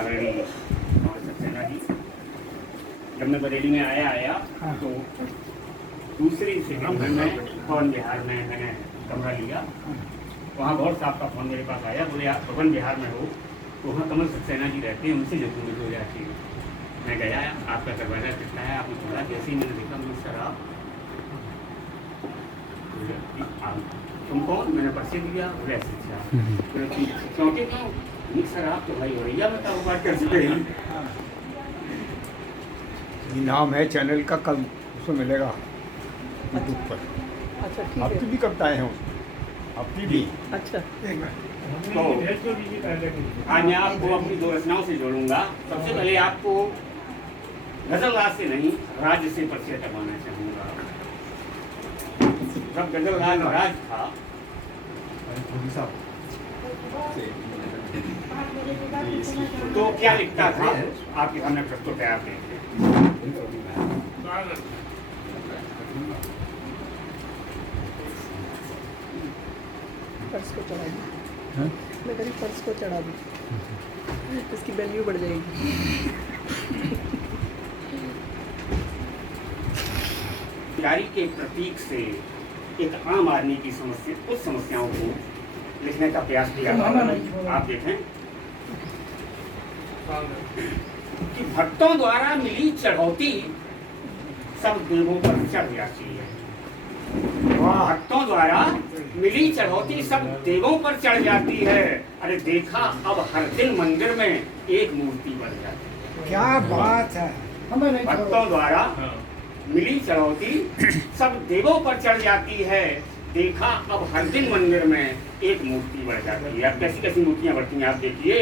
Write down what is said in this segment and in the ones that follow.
आदरणीय पवन सक्सेना जी। जब मैं बरेली में आया तो दूसरी सिटी में पवन विहार में मैंने कमरा लिया। वहाँ गौर साहब का फोन मेरे पास आया, बोले आप पवन विहार में हो तो वहाँ कमल सक्सेना जी रहते हैं, उनसे जब मुझे हो जाती है। मैं गया, आपका दरवाजा कितना है, आपने बोला। जैसे ही मैंने देखा मुझे सर आप तुम कौन? मैंने परिचय दिया। बोले ऐसे क्योंकि क्यों सर आप तो भाई औरैया बताओ बात कर चुके हैं। नाम है चैनल का, कल उसमें मिलेगा यूट्यूब पर। अच्छा ठीक आपकी है। भी कविताएं हैं आपकी भी। अच्छा तो आज मैं आपको अपनी दो रचनाओं से जोड़ूंगा। सबसे पहले आपको गजल राज से नहीं, राज्य से परिचय करवाना चाहूँगा। जब गजल राज था तो क्या लिखता था, आपके सामने प्रस्तुत है, आप देखिए। पर्स को चढ़ा दी, मैं कभी पर्स को चढ़ा दी, इसकी वैल्यू बढ़ जाएगी। जारी के प्रतीक से एक आम आदमी की समस्या, कुछ समस्याओं को लिखने का प्रयास किया। आप देखें कि भक्तों द्वारा मिली चढ़ौती सब देवों पर चढ़ जाती है। भक्तों द्वारा मिली चढ़ौती सब देवों पर चढ़ जाती है। अरे देखा अब हर दिन मंदिर में एक मूर्ति बन जाती है। क्या बात है। भक्तों द्वारा मिली चढ़ौती सब देवों पर चढ़ जाती है। देखा अब हर दिन मंदिर में एक मूर्ति बढ़ जाती है। अब कैसी कैसी मूर्तियां बढ़ती हैं, आप देखिए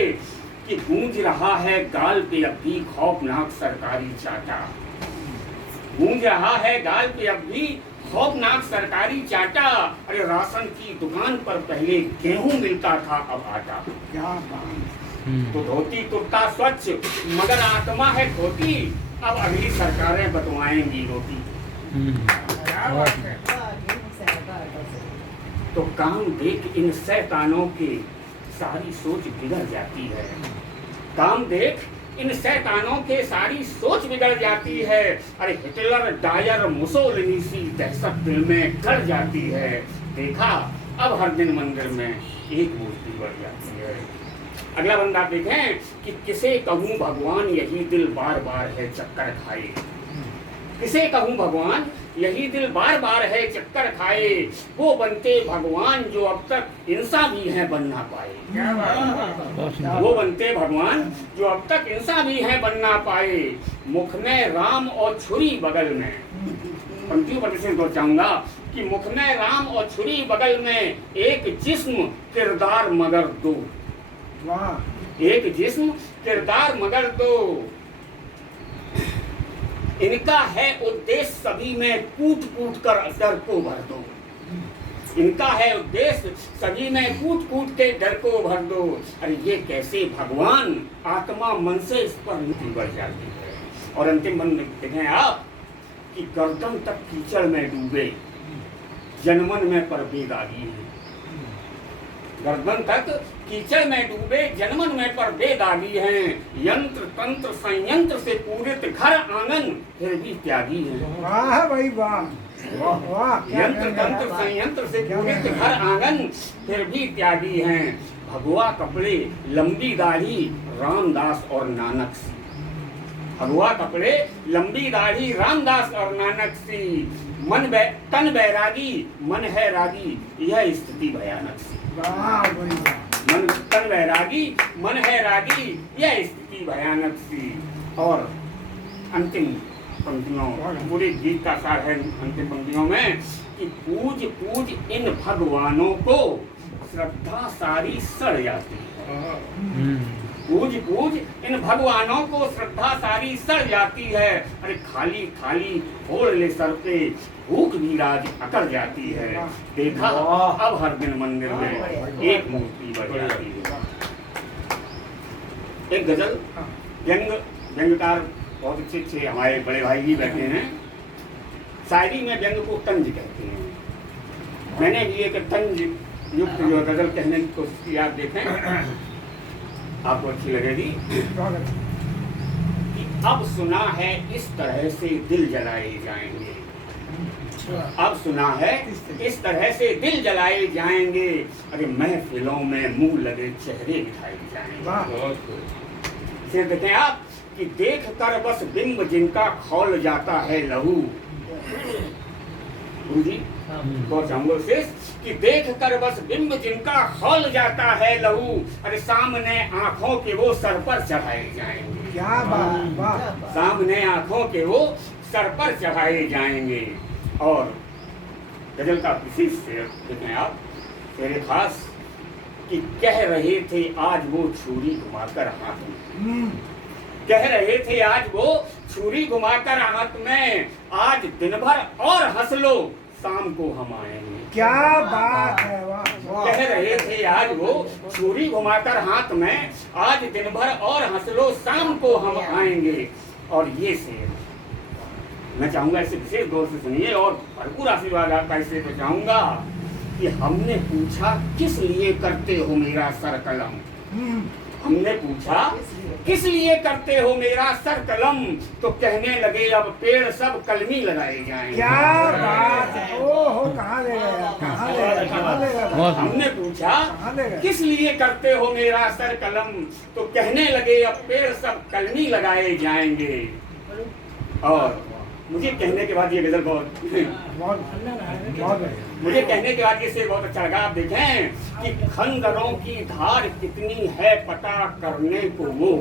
कि गूंज रहा है गाल पे अब भी खौफनाक सरकारी चाटा। गूंज रहा है गाल पे अब भी खौफनाक सरकारी चाटा। अरे राशन की दुकान पर पहले गेहूं मिलता था, अब आटा। क्या बात। तो धोती कुर्ता स्वच्छ मगर आत्मा है धोती। अब अगली सरकारें बंटवाएंगी रोटी। तो काम देख इन शैतानों के सारी सोच बिगड़ जाती है। काम देख इन शैतानों के सारी सोच बिगड़ जाती है। अरे हिटलर डायर मुसोलिनी सी दहशत दिल में गड़ जाती है। देखा अब हर दिन मंदिर में एक मूर्ति बढ़ जाती है। अगला बंदा देखें कि किसे कहूँ भगवान यही दिल बार बार है चक्कर खाए। किसे कहूँ भगवान यही दिल बार बार है चक्कर खाए। वो बनते भगवान जो अब तक इंसान भी है बन ना पाए। वो बनते भगवान जो अब तक इंसान भी है बन ना पाए। मुख में राम और छुरी बगल में, पंक्तियों पर से तो चाहूंगा कि मुख में राम और छुरी बगल में एक जिस्म किरदार मगर दो। एक जिस्म किरदार मगर दो। इनका है उद्देश्य सभी में कूट कूट कर डर को भर दो। इनका है उद्देश्य सभी में कूट कूट के डर को भर दो। अरे ये कैसे भगवान आत्मा मन से इस पर नहीं बढ़ जाती है। और अंतिम बंद देखें आप कि गर्दन तक कीचड़ में डूबे जनमन में परवेद आगी है। गर्दन तक कीचड़ में डूबे जनमन में परवेद आगी हैं। यंत्र तंत्र संयंत्र से पूरित घर आंगन फिर भी त्यागी है। वाह भाई वाह वाह। यंत्र तंत्र संयंत्र से पूरित घर आंगन फिर भी त्यागी हैं। भगवा कपड़े लंबी दाढ़ी रामदास और नानक सी। भगवा कपड़े लंबी दाढ़ी रामदास और नानक सी। तन बैरागी मन है रागी यह स्थिति भयानक सी। मन तन बैरागी मन है रागी यह स्थिति भयानक सी। और अंतिम पंक्तियों, पूरे गीत का सार है अंतिम पंक्तियों में कि पूज पूज इन भगवानों को श्रद्धा सारी सड़ जाती है। पूज पूज इन भगवानों को श्रद्धा सारी सड़ जाती है। अरे खाली खाली फोड़ ले सर पे भूख भी राज अकर जाती है। देखा अब हर दिन मंदिर में एक मूर्ति बढ़ जाती है। एक गजल व्यंग्यकार बहुत अच्छे हमारे बड़े भाई भी बैठे हैं। शायरी में व्यंग को तंज कहते हैं। मैंने भी एक तंज युक्त जो गजल कहने की कोशिश की। आप देखें आपको अच्छी लगेगी। स्वागत कि अब सुना है इस तरह से दिल जलाए जाएंगे, अब सुना है इस तरह से दिल जलाए जाएंगे, अरे महफिलों में मुंह लगे चेहरे दिखाए वाह। जाएंगे। फिर देखें आप कि देख कर बस बिंब जिनका खौल जाता है लहू। गुरु जी तो चाहूंगा शेष कि देख कर बस बिंब जिनका खौल जाता है लहू, अरे सामने आंखों के वो सर पर चढ़ाए जाएंगे, क्या बात, वाह सामने आंखों के वो सर पर चढ़ाए जाएंगे। और गजल का विशेष शेर देखें आप, शेर खास कि कह रहे थे आज वो छुरी घुमाकर हाथ में, कह रहे थे आज वो छुरी घुमाकर हाथ में, आज दिन भर और हंस लो शाम को हम आएंगे। क्या बात है, वाह वाह कह रहे थे आज वो छुरी घुमाकर हाथ में, आज दिन भर और हंस लो शाम को हम आएंगे। और ये शेर मैं चाहूंगा इसे विशेष गौर से सुनिए और भरपूर आशीर्वाद आपका इससे तो चाहूंगा कि हमने पूछा किस लिए करते हो मेरा सर कलम, हमने पूछा किस लिए करते हो मेरा सर कलम, तो कहने लगे अब पेड़ सब कलमी लगाए जाएंगे। क्या बात है, ओहो कहाँ ले गया, कहाँ ले गया, कहाँ ले गया, हमने पूछा कहाँ ले गया? किस लिए करते हो मेरा सर कलम, तो कहने लगे अब पेड़ सब कलमी लगाए जाएंगे। और मुझे कहने के बाद ये गजल बहुत बहुत बहुत बढ़िया। मुझे कहने के बाद ये शेर बहुत अच्छा लगा। आप देखें कि खंजरों की धार कितनी है पता करने को वो,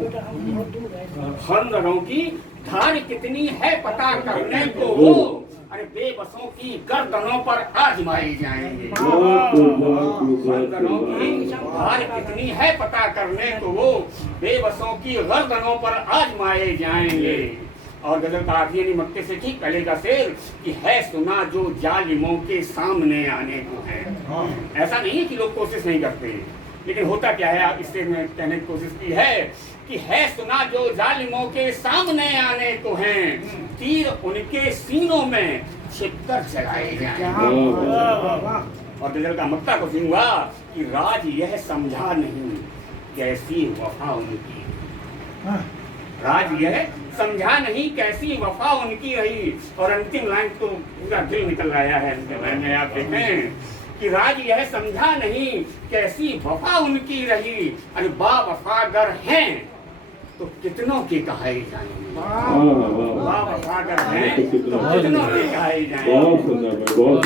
खंजरों की धार कितनी है पता करने को वो, अरे बेबसों की गर्दनों पर आजमाए जाएंगे। खंजरों की धार कितनी है पता करने को वो, बेबसों की गर्दनों पर आजमाए जाएंगे। और गजल का आखिरी मक्के से ठीक पहले का शेर कि है सुना जो जालिमों के सामने आने को है। ऐसा नहीं है कि लोग कोशिश नहीं करते, लेकिन होता क्या है, आप इससे मैं कहने की कोशिश की है कि है सुना जो जालिमों के सामने आने को हैं, तीर उनके सीनों में छिपकर चलाए क्या जाएंगे। बात, वाह और गजल का मक्का को सुनूंगा कि राज यह समझा नहीं कैसी वफा उनकी, हाँ, राज यह समझा नहीं कैसी वफा उनकी रही। और अंतिम लाइन तो पूरा दिल निकल आया है मैंने, आप देखें कि राज यह समझा नहीं कैसी वफा उनकी रही, अरे बा वफागर हैं तो कितनों के कहाए जाएंगे, वाह बा वफागर हैं तो कितनों के कहाए जाएंगे। बहुत सुंदर, बहुत